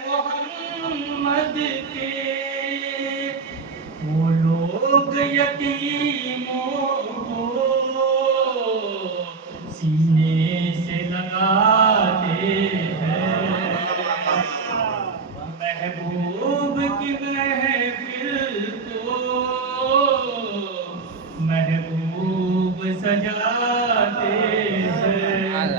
محمد کے وہ لوگ یتیموں کو سینے سے لگاتے ہیں محبوب کی محفل کو محبوب سجاتے ہیں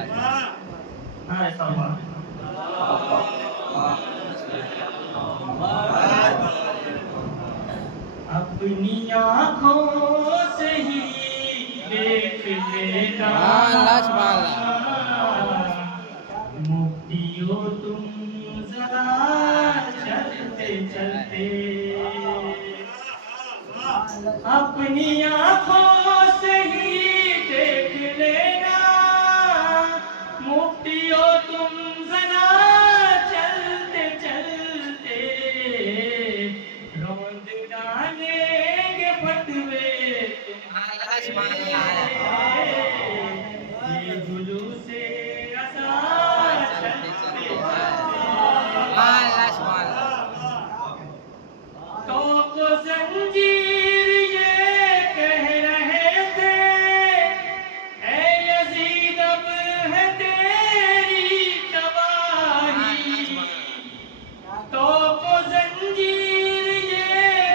اپنی آنکھوں سے ہی دیکھ لینا مفتیو تم ذرا چلتے چلتے اپنی آنکھوں سے ہی دیکھ لینا مفتیو تم ذرا چلتے چلتے روند ڈالیں گے فتوے یہ جلوس رسا چلتے تو کو زنجیر یہ کہہ رہے تھے اے یزید اب ہے تیری تباہی تو کو زنجیر یہ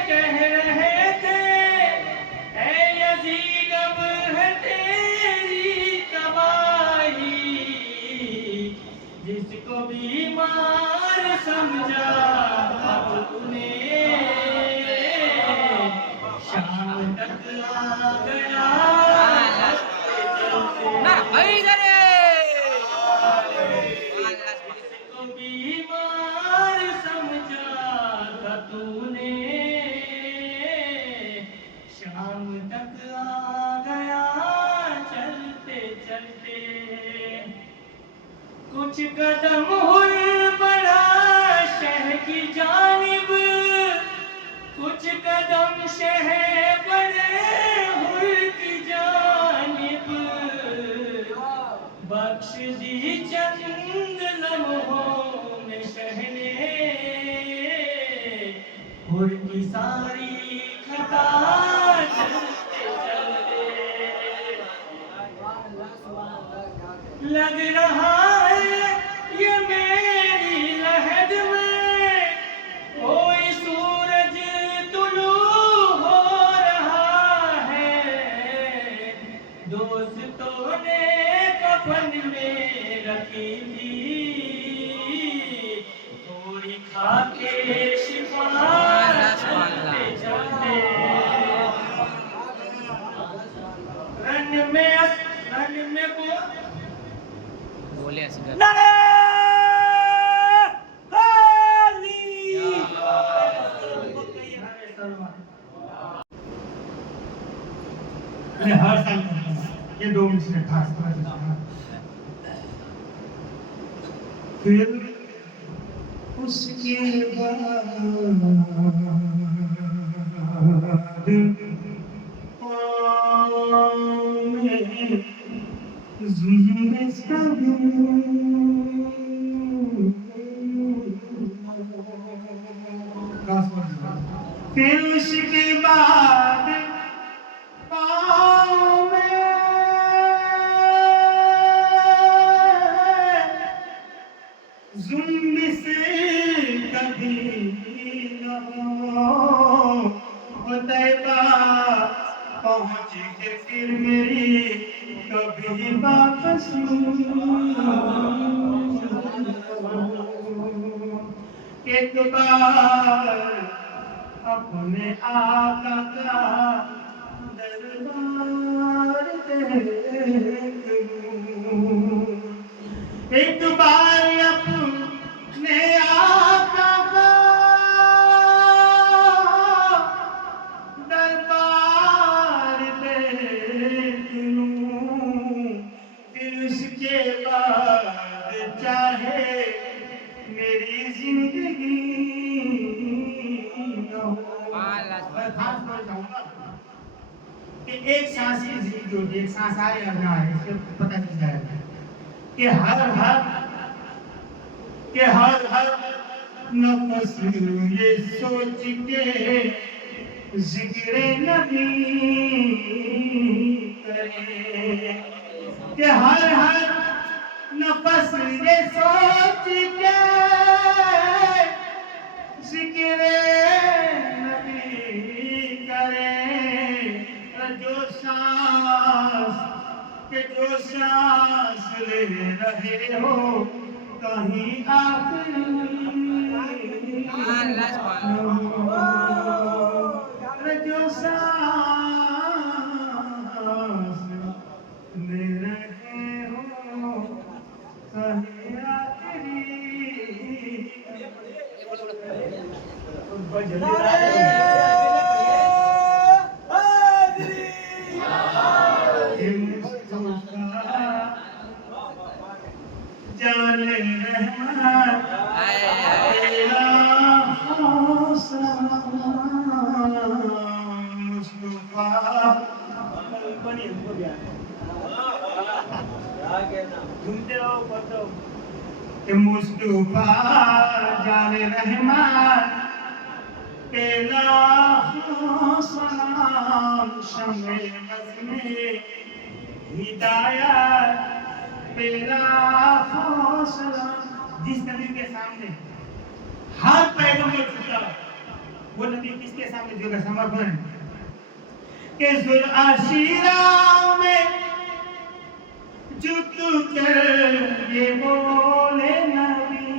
کہہ رہے تھے اے یزید اب ہے تیری تباہی جس کو بیمار سمجھا اب انہیں شام تک آ گیا کو بیمار سمجھا تھا تو نے شام تک آ گیا چلتے چلتے کچھ قدم ہوئے بڑا شہر کی جانب کچھ قدم شہر بڑے ہر کی جانب بخش دی چند لمحوں میں شہر نے ہر کی ساری خطا چلتے چلتے لگ رہا ہے یہ میری لہد میں کوئی سورج طلوع ہو رہا ہے دوستوں نے کفن میں رکھی تھی تھوڑی کھا کے شفا چلتے چلتے رن میں بولے اصغر میں ہر سال کرتا ہوں یہ 2 منٹ سے خاص طرح سے پھر اس کے بعد پھر اس کے بعد پاؤں میں ظلم سے کبھی نہ ہو طیبہ پہنچ کے پھر میری کبھی واپس ایک بار اپنے آقا کا دربار دیکھ لوں ایک بار اپنے آقا کا دربار دیکھ لوں پھر اس کے بعد چاہے میری زندگی کہ ایک سانس کی زندگی ہوتی ہے ایک سانس آئے یا نہ آئے اس سے پتہ چل جائے گا کہ ہر نفس یہ سوچ کے ذکر نبی کرے کہ ہر نفس یہ سوچ کے ذکر نبی کرے جو سانس لے رہے ہو کہیں آخری جو سانس لے رہے ہو کہیں آخری جان رحمت مصطفیٰ جان رحمت کے لاکھوں سلام شمع بزم ہدایت پہ لاکھوں سلام. جس نبی کے سامنے ہر پیغمبر جھکا وہ نبی کس کے سامنے جھکا سمرپن کہ ذوالعشیرہ میں جھک کر یہ بولے نبی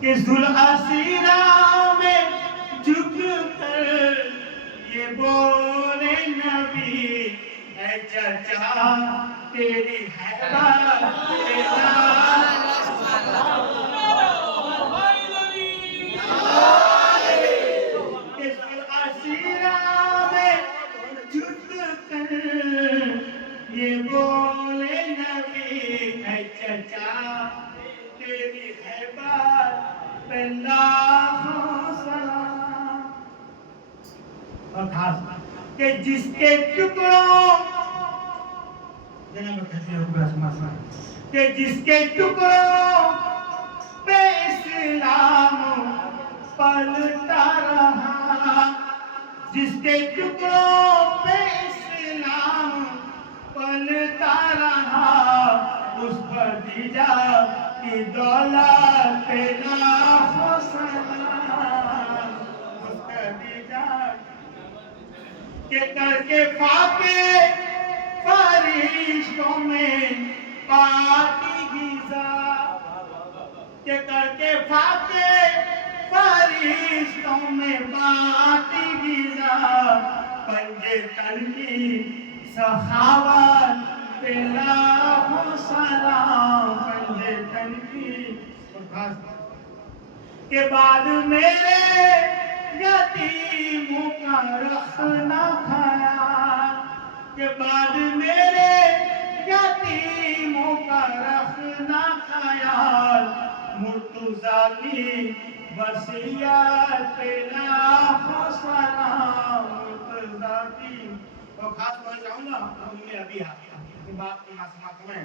کہ ذوالعشیرہ میں جھک کر یہ بولے نبی اے چچا تیری حیبت یہ بولے نبی اے چچا تیری حیبت پہ لاکھوں سلام. اور خاص کہ جس کے ٹکڑوں کہ جس کے ٹکڑوں پہ اسلام پلتا رہا جس کے ٹکڑوں پہ اسلام پلتا رہا اس پر دیجا کی دولت پہ لاکھوں سلام. اس پر دیجا کہ کر کے فاقے فرشتوں میں پاکی غذا کہ کر کے فاقے فرشتوں میں پاکی غذا پنجے تن کی سخاوت پہ لاکھوں سلام. پنجے تن کی کہ بعد میرے یتیموں کا رکھنا خیال کہ بعد میرے یتیموں کا رکھنا خیال مرتضیٰ کی وصیت پہ لاکھوں سلام. مرتضیٰ کی اور خاص بات چاہوں گا میں ابھی آیا کہ بات کی معصومات میں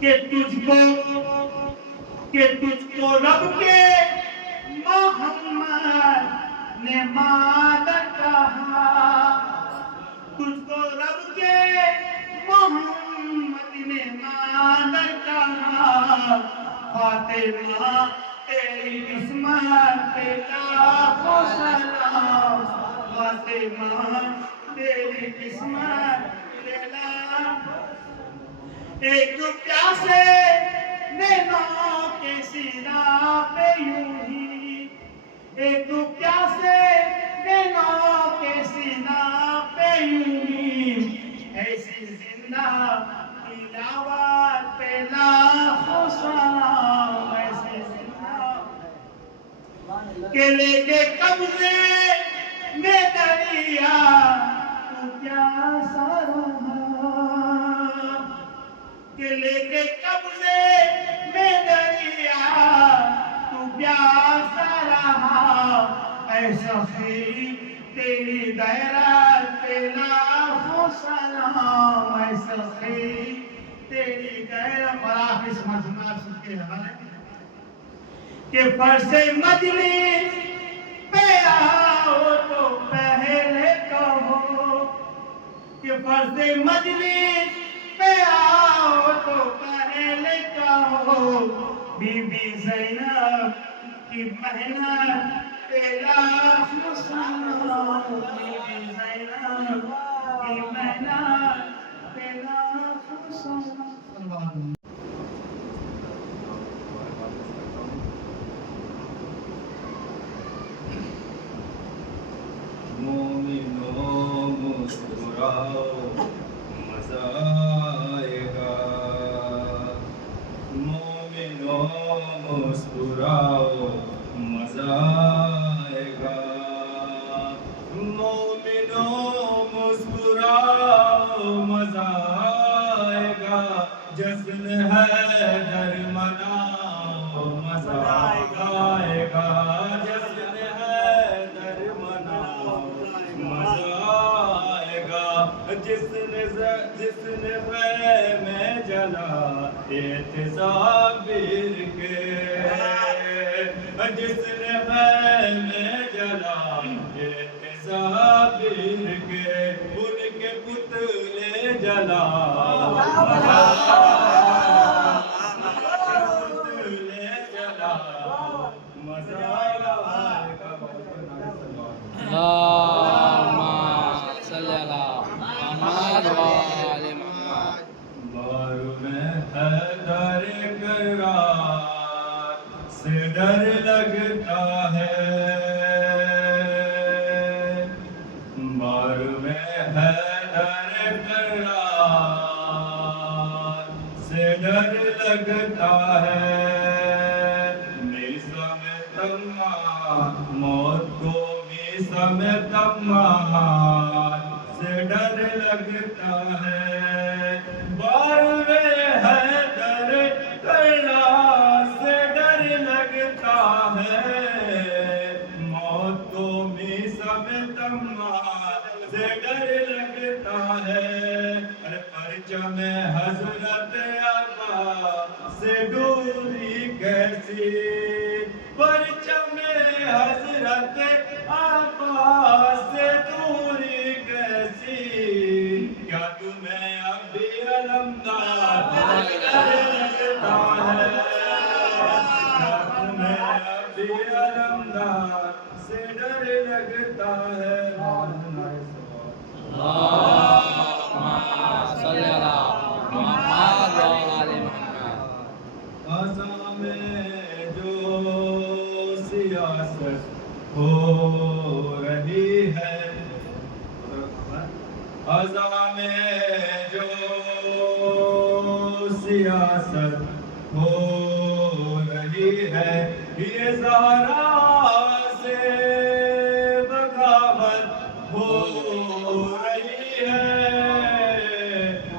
کہ تجھ کو رب کے محمد نے مادر کہا تجھ کو رب کے محمد نے مادر کہا فاطمہ تیری قسمت پہ لاکھوں سلام. فاطمہ تیری قسمت پہ لاکھوں ایک پیاسے نینوں کے سینا پہ یوں ہی ایک پیاسے نینوں کے سینا پہ یوں ہی ایسی زندہ تلاوت پہ لاکھوں سلام. ایسی زندہ کہ لے کے قبضے میں دریا تو پیاسا رہا کہ لے کے قبضے میں دریا تو پیاسا رہا. اے سخی تیری غیرت پہ لاکھوں سلام. اے سخی تیری غیرت. اور آپ اس مجموعہ سن کے حوالے کہ فرش مجلس پہ آؤ تو پہلے کہو کہ فرش مجلس پہ آؤ تو پہلے کہو بی بی زینب کی محنت پہ لاکھوں سلام بی بی زینب کی محنت پہ لاکھوں سلام مومنوں مسکراؤ مزہ آئے گا مومنوں مسکراؤ مزہ آئے گا مومنوں مسکراؤ مزہ آئے گا جشن ہے در مناؤ مزہ آئے گا جشن ہے در مناؤ مزہ آئے گا جس نے میں جلا احتسابیر کے جس نے میں جلا احتسابیر کے ان کے پتلے جلا پتلے جلا مزہ آئے گا اللهم صل على محمد وآل محمد بار میں حیدر کرار سے ڈر لگتا ہے بار میں حیدر کرار سے ڈر لگتا ہے میری سمے تمام موت کو میسا میں تمام سے ڈر لگتا ہے بار میں حیدر کرار سے ڈر لگتا ہے موت کو میسا میں تمام سے ڈر لگتا ہے ارے پرچم حضرت عباس سے دوری کیسی پرچم حضرت عباس سے دوری کیسی کیا تمہیں اب بھی علمدار لگتا ہے کیا تمہیں اب بھی علمدار سے ڈر لگتا ہے اللهم صل على محمد وآل محمد خزاں میں جو سیاست ہو رہی ہے خزاں میں جو سیاست ہو رہی ہے یہ زہرا سے بغاوت ہو رہی ہے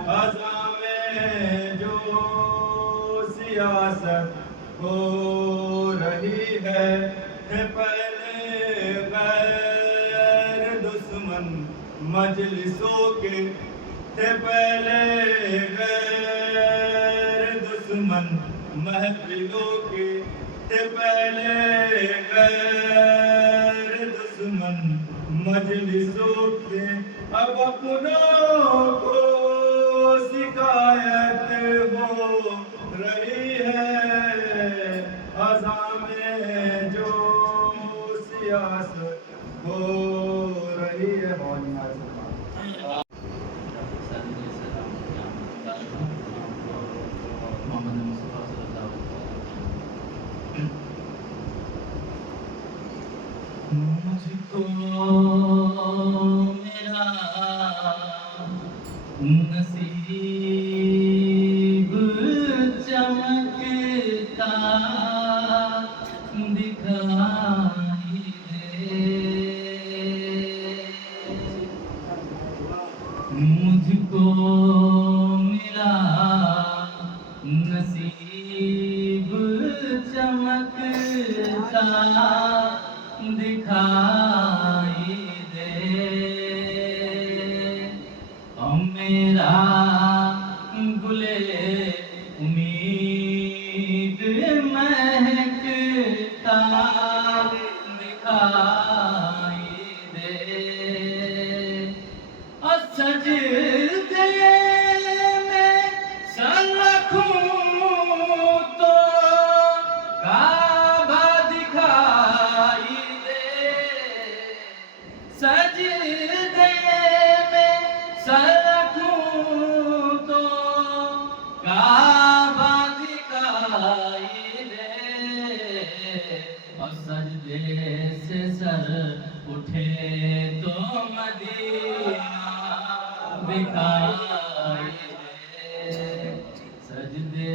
خزاں میں جو سیاست ہو رہی ہے پہلے غیر دشمن مجلسوں کے تھے پہلے غیر دشمن محفلوں کے تھے پہلے غیر دشمن مجلسوں کے اب اپنوں کو شکایت ہو رہی ہے خزاں میں جو سیاست ہو رہی ہے مجھ کو میرا نصیب چمکتا دکھائی دے مجھ کو ملا نصیب چمکتا دکھائی دے میرا گلے امید مہکتا اور سجدے سے سر اٹھے تو مدینہ دکھائی دے، سجدے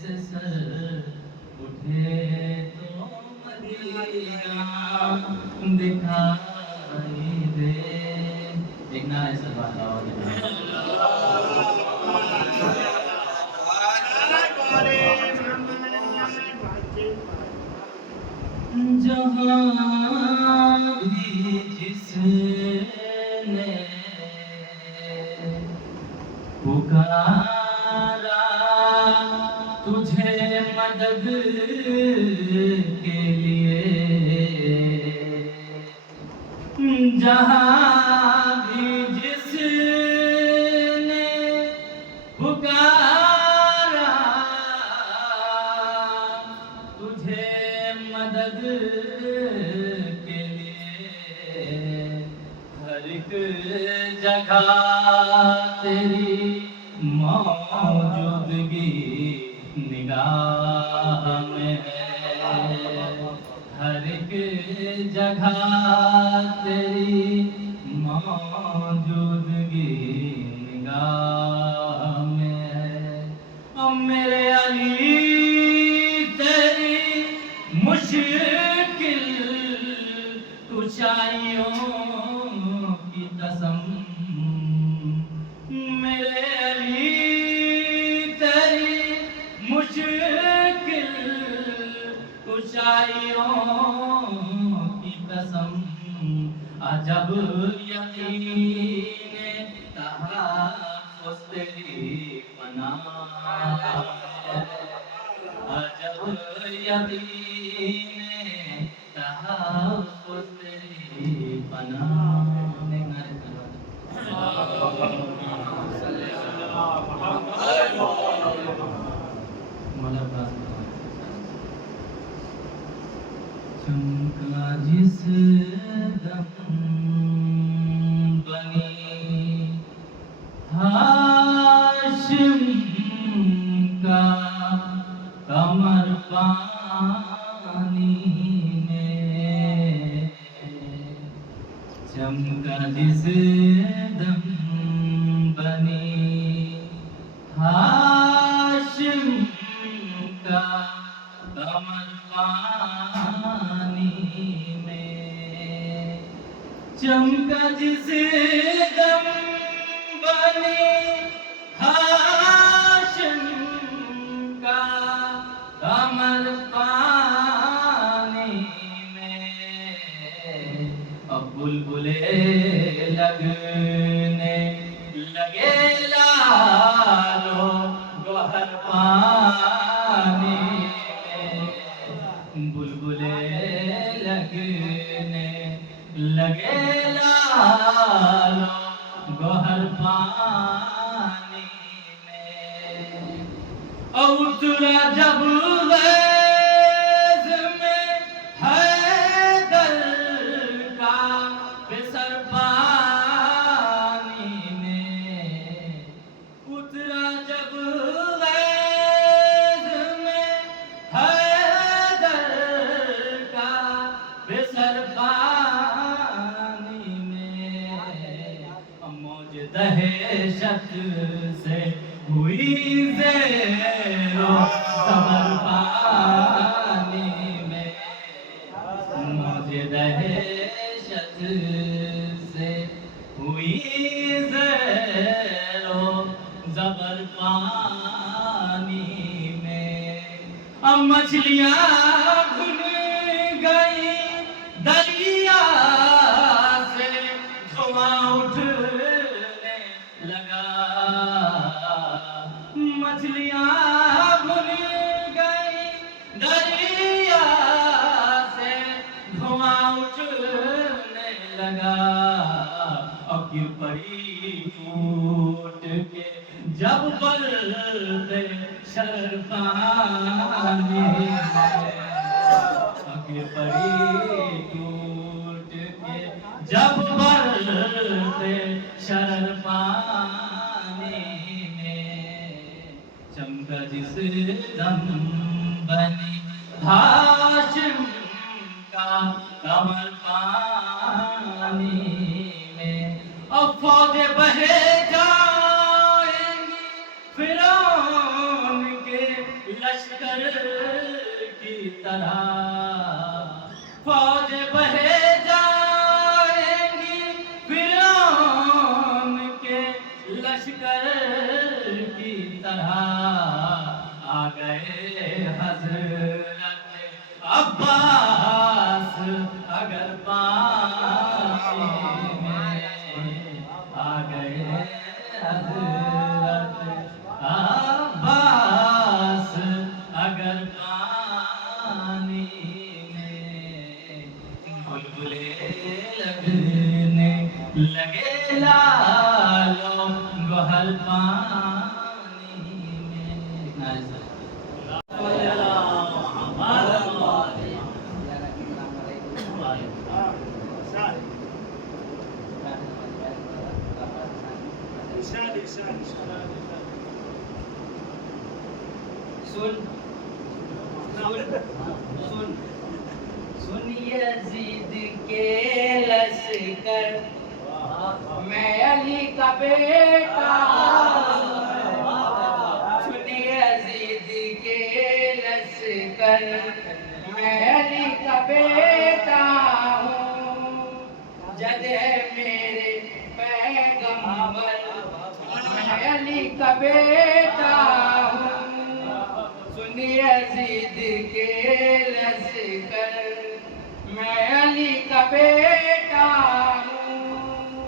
سے سر اٹھے تو مدینہ دکھائی دے۔ ایک نعرہ سلوات جہاں بھی جس نے پکارا تجھے مدد کے لیے، جہاں بھی جس نے پکارا تجھے مدد کے لیے، ہر ایک جگہ تیری موجودگی نگاہ میں ہے، ہر ایک جگہ تیری موجودگی نگاہ میں ہے۔ او میرے علی تیری مشکل کشائیوں کی قسم، میرے علی تیری مشکل کشائیوں کی قسم، عجب یقین تحفظ تیری پناہ ہے، عجب یقین تحفظ تیری پناہ چمکا جس دم بنی ہاشم کا کمر پانی میں، چمکا جس دم بنی ہاشم کا کمر پانی میں، چمکا جس دم بنی ہاشم کا کمر پانی میں، اب بلبلے لگنے لگے لالو گوہر پانی میں، بلبلے لگنے لگے لالو گوہر پانی میں، اترا جب ویز میں حیدر کا بسر پانی میں، اترا جب ویز میں حیدر کا بسر پانی میں، موج دہشت سے ہوئی زیرو زبر پانی میں، موج دہشت سے ہوئی زیرو زبر پانی میں، اب مچھلیاں بھن گئی دریا سے دھواں اٹھنے لگا، مچھلیاں بھن گئی دریا سے دھواں اٹھنے لگا، اب گر پڑی ٹوٹ کے جب بلتے شر پانی میں، اب گر پڑی ٹوٹ کے جب بلتے شر پانی میں، چمکا جس دم بنی ہاشم کا کمر پانی میں، اب فوجیں بہے جائیں گی فرعون کے لشکر کی طرح، فوجیں بہے جائیں گی فرعون کے لشکر کی طرح، آ گئے حضرت عباس اگر پانی میں، آ گئے حضرت عباس اگر پانی میں، بلبلے لگنے لگے لالو گوہر پانی میں۔ سن یزید کے لشکر، میں علی کا بیٹا، سن یزید کے لشکر، میں علی کا بیٹا ہوں، جد ہے میرے پیغمبر، میں علی کا بیٹا ہوں، سن یزید کے لشکر، میں علی کا بیٹا ہوں،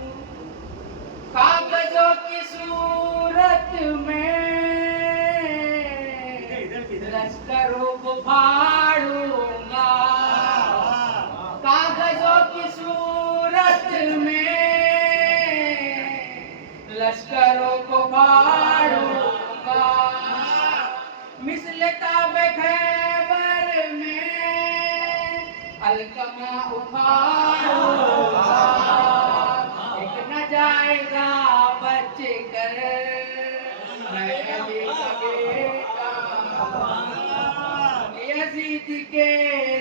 کاغذوں کی صورت میں لشکروں کو پھاڑوں گا، کاغذوں کی صورت میں لشکروں کو پھاڑوں گا، مثل تاب خیبر میں القمہ اکھاڑوں گا، ایک نہ جائے گا بچ کر، میں علی کا بیٹا، یزید کے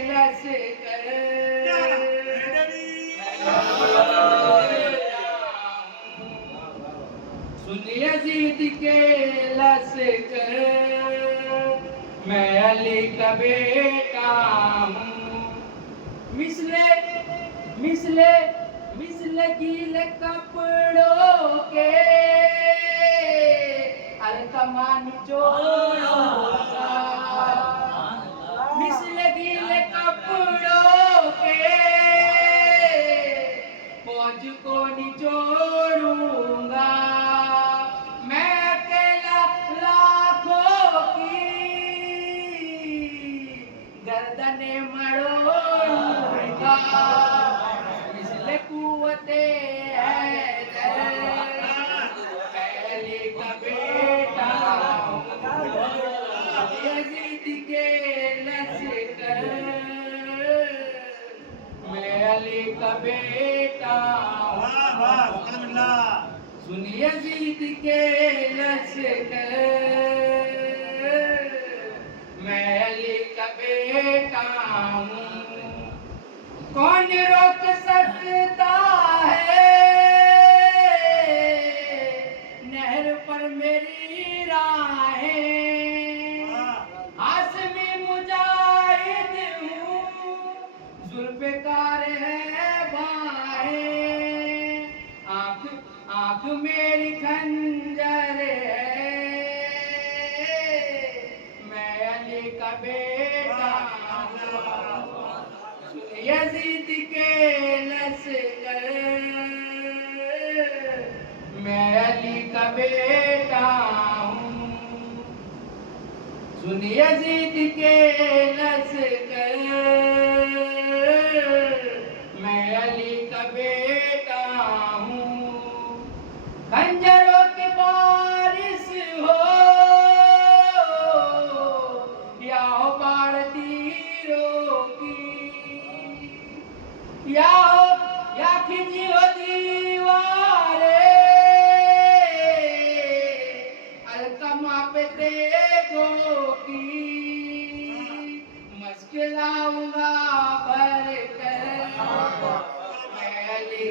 لشکر، سن یزید کے لشکر، میں علی کا بیٹا ہوں، مثل گیلے کپڑوں کے القمہ نچوڑوں گا، مثل گیلے کپڑوں کے فوج کو نچوڑوں گا، میں اکیلا لاکھوں کی گردنیں مڑوڑوں گا، مثل قوت حیدر، میں علی کا بیٹا ہوں، یزید کے لشکر، میں علی کا بیٹا ہوں، سن یزید کے لشکر، میں علی کا بیٹا ہوں، کون روک سکتا ہے نہر پر میری راہیں، ہاشمی مجاہد ہوں، ذوالفقار ہے باہیں، آنکھ میری خنجر ہے، میں علی کا بیٹا ہوں، یزید کے لشکر، میں علی کا بیٹا ہوں، سن یزید کے لشکر، میں علی کا بیٹا ہوں، خنجروں کی بارش ہو یا ہو باڑ تیروں کی، یا کھنچی ہو دیواریں القمہ پہ تیغوں کی، مشکل آؤں گا بھر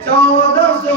1400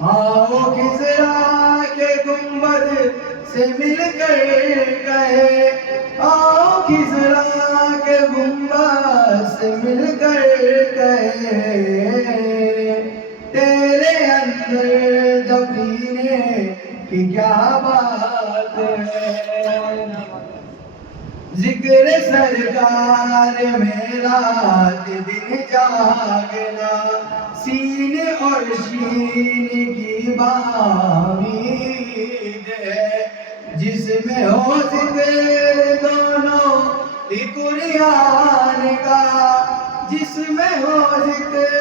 آؤ خضرا کے گنبد سے مل کر گئے، آؤ خضرا کے گنبد سے مل کر گئے، تیرے اندر دفینے کی کیا بات ہے، ذکر سرکار میں رات دن جاگنا، سین اور شین کی بامید ہے، جس میں ہو ذکر دونوں ہی قرآن کا، جس میں ہو ذکر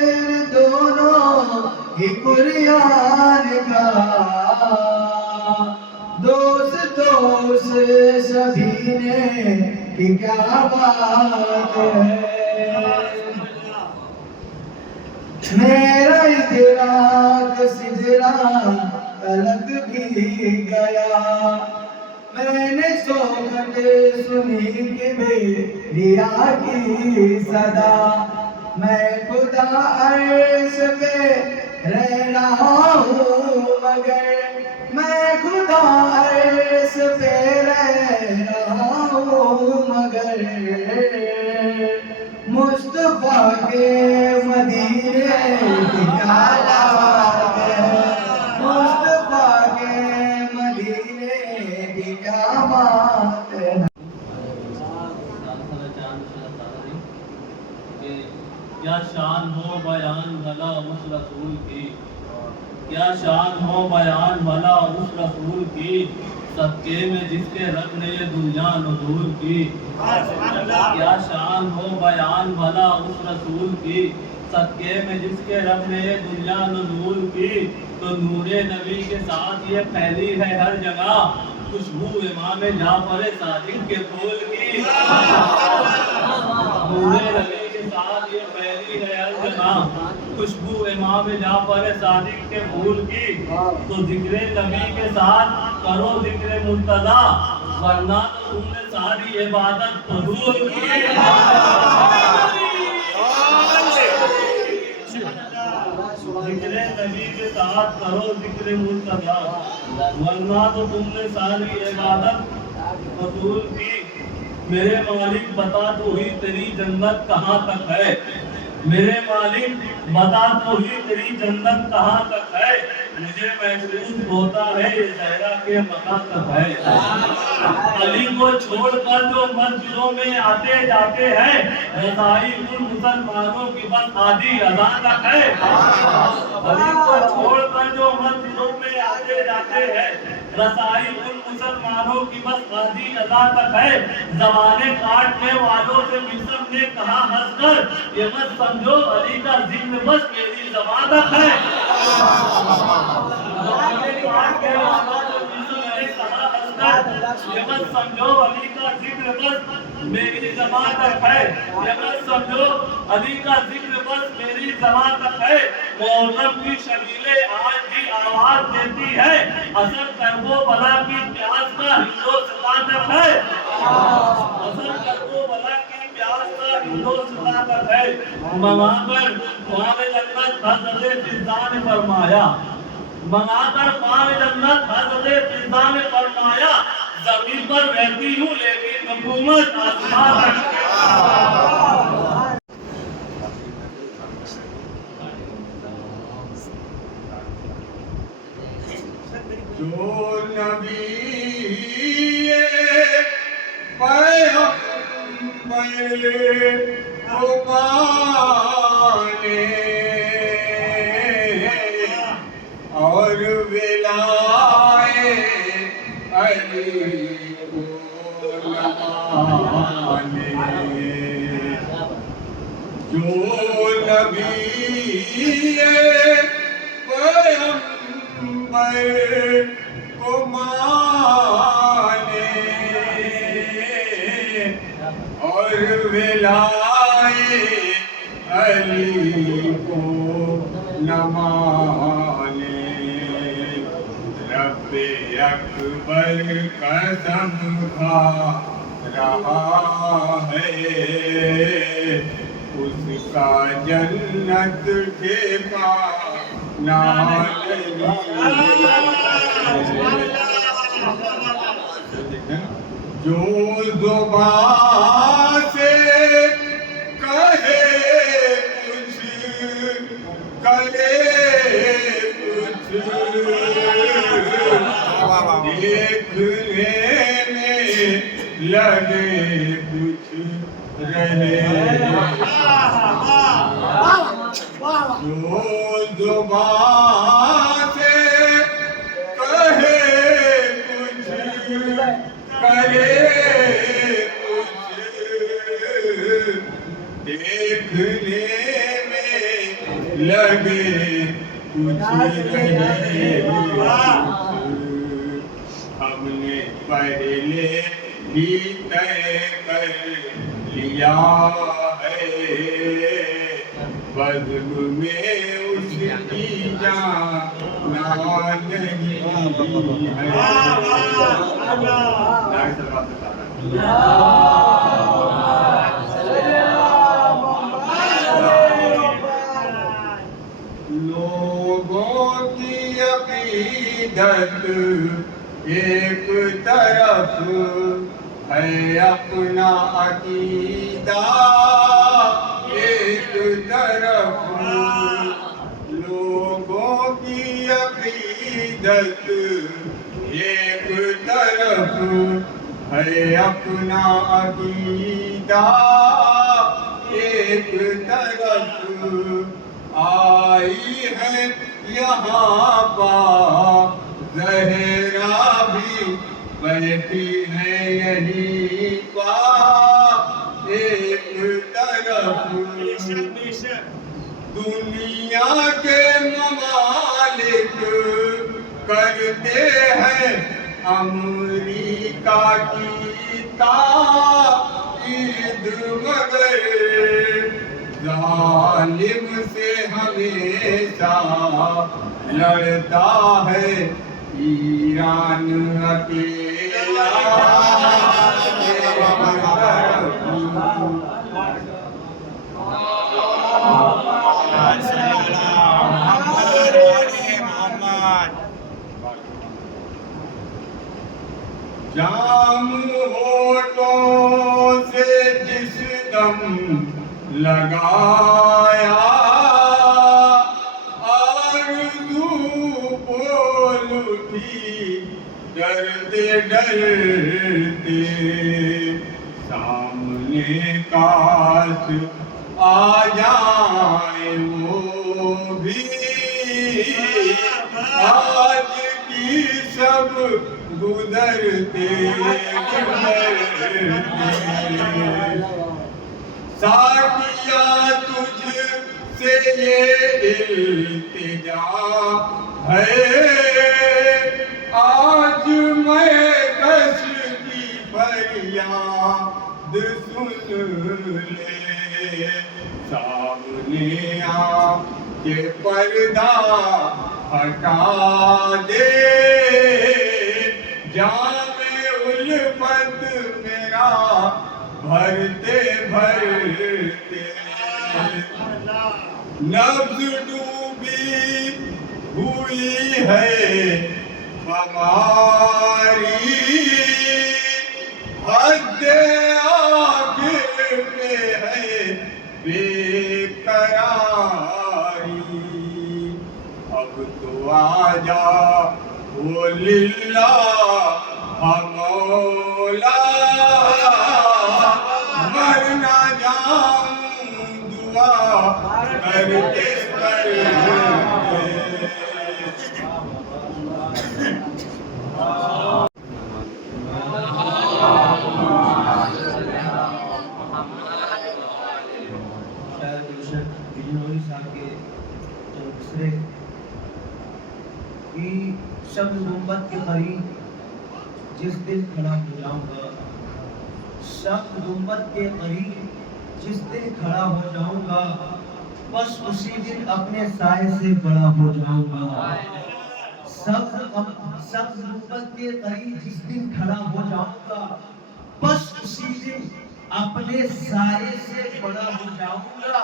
دونوں ہی قرآن کا، دوست سبھی نے کہ کیا بات ہے، میرا ادراک سدرا تلک بھی گیا، میں نے سوکھت سنی کہ بیریا کی صدا، میں خدا عرش پہ رہ رہا ہوں مگر، میں خدا عرش پہ رہ رہا ہوں مگر، مصطفیٰ کے مدینے کی کیا بات ہے، مصطفیٰ کے مدینے کی کیا بات ہے۔ کیا شان ہو بیان بھلا اس رسول کی، کیا شان ہو بیان بھلا اس رسول کی، صدقے میں جس کے رب نے یہ دنیا نزول کی، کیا شان ہو بیان بھلا اس رسول کی، صدقے میں جس کے رب نے یہ دنیا نزول کی، تو نور نبی کے ساتھ یہ پھیلی ہے ہر جگہ، خوشبو امام جعفر صادق کے پھول کی، نور نبی کے ساتھ یہ پھیلی ہے ہر جگہ، خوشبو امام جعفر صادق کے پھول کی، تو ذکر نبی کے ساتھ کرو ذکر مرتضیٰ، ورنہ تو تم نے ساری عبادت فضول کی، ذکر نبی کے ساتھ کرو ذکر مرتضیٰ، ورنہ تو تم نے ساری عبادت فضول کی، میرے مالک بتا تو ہی تیری جنت کہاں تک ہے، میرے مالک بتا تو ہی تیری جنت کہاں تک ہے، مجھے محسوس ہوتا ہے یہ زہرا کے مکان تک ہے، علی کو چھوڑ کر جو مسجدوں میں آتے جاتے ہیں، رسائی ان مسلمانوں کی بس آدھی اذان تک ہے، علی کو چھوڑ کر جو مسجدوں میں آتے جاتے ہیں، رسائی ان مسلمانوں کی بس آدھی اذان تک ہے، زمانے کاٹنے والوں سے مصر نے کہا ہنس کر، یہ مت سمجھو علی کا ذکر بس میری زبان تک ہے، زمانے کاٹنے والوں سے مصر نے کہا ہنس کر، یہ مت سمجھو علی کا ذکر بس میری زبان تک ہے، یہ مت سمجھو علی کا ذکر بس میری زبان تک ہے، محرم کی شبیلیں آج بھی آواز دیتی ہے، اثر کربو بلا کی پیاس کا ہندوستان تک ہے، اثر کربو بلا کی پیاس کا ہندوستان تک ہے، منگا کر خواب جنت حضرت فضا نے فرمایا، منگا کر خواب جنت حضرت فضا نے فرمایا، زمین پر رہتی ہوں لیکن حکومت آسمان تک ہے، جو نبی پیغمبر کو مانے اور ولائے علی کو نہ مانے، جو نبی پیغمبر کو مانے اور ولائے علی کو نہ مانے، رب اکبر قسم کھا رہا ہے، اس کا جنت ٹھکانہ جو زبان سے کہے کچھ کرے کچھ دیکھنے میں لگے کچھ رہے جو زبان سے کہے کچھ کرے کچھ دیکھنے میں لگے کچھ رہے ہم نے پہلے ہی طے کر لیا ہے بزم میں اس کی جان نہیں ہے لوگوں کی عقیدت ایک طرف ہے اپنا عقیدہ ایک طرف لوگوں کی عقیدت ایک طرف ہے اپنا عقیدہ ایک طرف آئی ہے یہاں پا زہرا بھی بیٹھی ہے یہی پا ایک طرف دنیا کے ممالک کرتے ہیں امریکہ کی تائید مگر ظالم سے ہمیشہ لڑتا ہے ایران اکیلا جام ہوٹوں سے جس دم لگایا آرزو بول اٹھی ڈرتے ڈرتے سامنے کاش آ جائیں وہ بھی آج کی سب گزرتے ساقیا تجھ سے یہ التجا ہے آج میں کش کی فریاد سن لے سامنے آ کے پردہ ہٹا دے جام الفت میرا بھرتے بھرتے نبض ڈوبی ہوئی ہے ہماری حد آخر پہ ہے بے قراری اب تو آجا وہ للہ مولا مر نہ جاؤں دعا کرتے شب گنبد کے قریب جس دن کھڑا ہو جاؤں گا شب گنبد کے قریب جس دن کھڑا ہو جاؤں گا بس اسی دن اپنے سائے سے بڑا ہو جاؤں گا سبز گنبد کے قریب جس دن کھڑا ہو جاؤں گا بس اسی دن اپنے سائے سے بڑا ہو جاؤں گا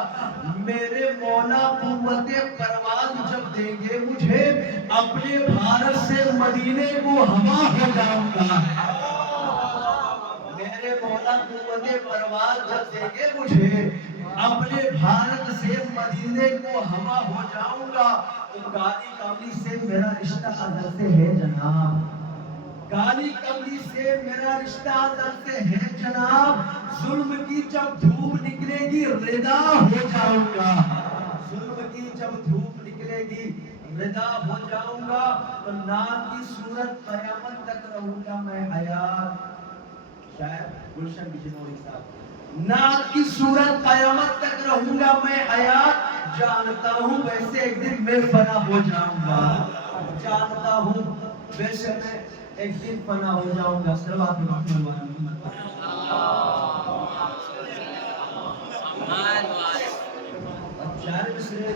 میرے مولا مولا قوت پرواز جب دیں گے مجھے اپنے بھارت سے مدینے کو ہوا ہو جاؤں گا میرے مولا قوت پرواز جب دیں گے مجھے اپنے بھارت سے مدینے کو ہوا ہو جاؤں گا تو کالی کملی سے میرا رشتہ ازل سے ہے جناب کالی کملی سے میرا رشتہ ازل سے ہے جناب ظلم کی جب دھوپ نکلے گی رضا ہو جاؤں گا ظلم کی جب دھوپ نکلے گی رضا ہو جاؤں گا تو نام کی صورت قیامت تک رہوں گا میں حیات شاید گلشن بجنوری صاحب نام کی صورت قیامت تک رہوں گا میں حیات جانتا ہوں ویسے ایک دن میں فنا ہو جاؤں گا جانتا ہوں ویسے میں ایک دن فنا ہو جاؤں گا صلوات محمد چار مصرے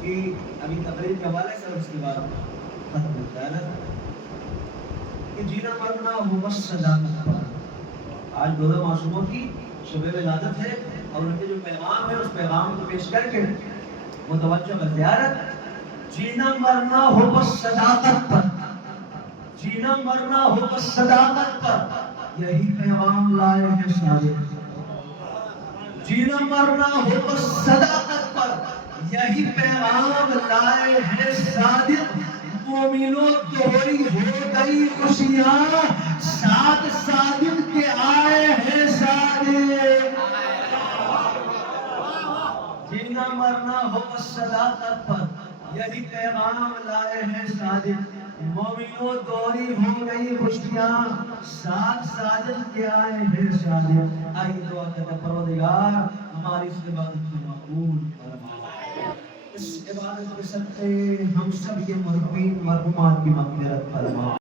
کی ابھی تقریر کے حوالے سے اس کے بعد ختم ہوتا ہے نا کہ جینا مرنا ہو بس صداقت پر آج دونوں معصوموں کی شب ولادت ہے اور ان کے جو پیغام ہے اس پیغام کو پیش کر کے متوجہ بزیارت جینا مرنا ہو بس صداقت پر جینا مرنا ہو بس صداقت پر یہی پیغام لائے ہیں صادق جینا مرنا ہو بس صداقت پر یہی پیغام لائے ہیں صادق مومنوں دوہری ہو گئی خوشیاں ساتھ صادق کے آئے ہیں صادق جینا مرنا ہو بس صداقت پر یہی پیغام لائے ہیں صادق مومنوں دوری ہو گئی خوشیاں ساتھ صادق کے آئے ہیں صادق آئیے دعا کرتے پروردگار ہماری اس عبادت کو مقبول فرما اس عبادت کے صدقے ہم سب کے مرحومین مرحومات کی مغفرت فرما